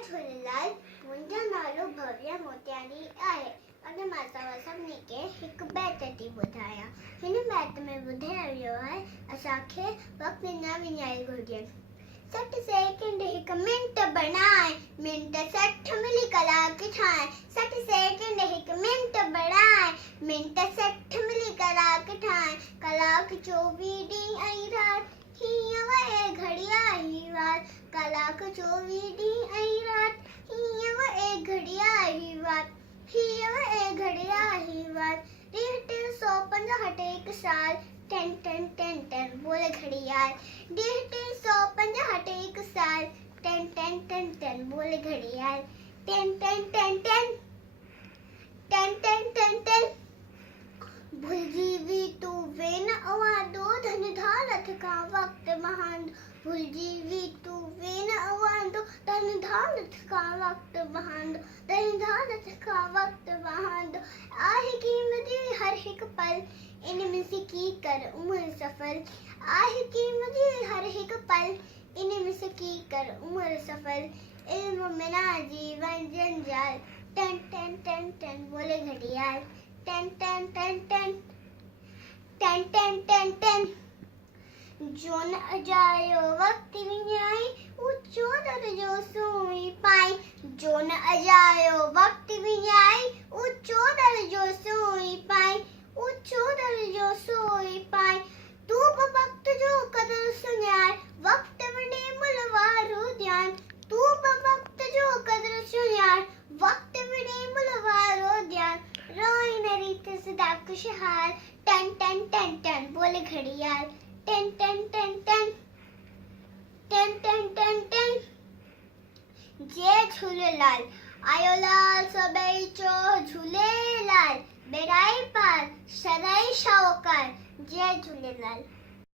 झूलेलाल। मुंहिंजो नालो भव्या मोतियानी आहे अने मां तव्हां सभिनी खे हिकु बैत थी ॿुधायां। हिन बैत में ॿुधायो वियो आहे असांखे वक़्तु न विञाइणु घुरिजे। 60 सेकंड हिकु मिंट बणाए, मिंट 60 मिली कलाक ठाहे। 60 सेकंड हिकु मिंट बणाए, मिंट 60 मिली कलाक ठाहे। कलाक 24 ॾींहं ऐं राति हीअं वए घड़िया ही वार। कलाक 24 ॾींहं ऐं राति हीअं वए घड़िया ही वार। हीअं वए घड़िया ही वार। 365 साल टन टन टन टन बोले घड़ियाल। 365 साल टन टन टन टन बोले घड़ियाल। टन टन टन टन टन टन टन टन भुलजी भी तू वे न अवादो धन दौलत का वक्त महान। भुलजी भी तू वे न अवादो धन दौलत का वक्त महान। धन दौलत का वक्त महान आहे कीमती हर एक पल इनमें से की कर उम्र सफल। आहे कीमती हर एक पल इनमें से की कर उम्र सफल। इल्म मेरा जीवन जंजाल। टन टन टन टन बोले घड़ियाल। टन टन टन टन टन टन टन टन जो न अजायो वक्त विञाई ऊंचो दर्जो सोई पाई। जो न अजायो वक्त विञाई ऊंचो दर्जो सोई पाई। ऊंचो दर्जो सोई पाई। तू वक्त जो कदर सुञाण वक्त वॾे मुल वारो ध्यान। तू वक्त जो कदर सुञाण वक्त वॾे मुल वारो ध्यान। रोई न रीत सदा खुशहाल। टन टन टन टन बोले घड़ियाल। टन टन टन टन टन टन टन टन जय झूलेलाल। आयो लाल सभई चो झूलेलाल। बेड़ाई पार सदाई शाहूकार। जय झूलेलाल।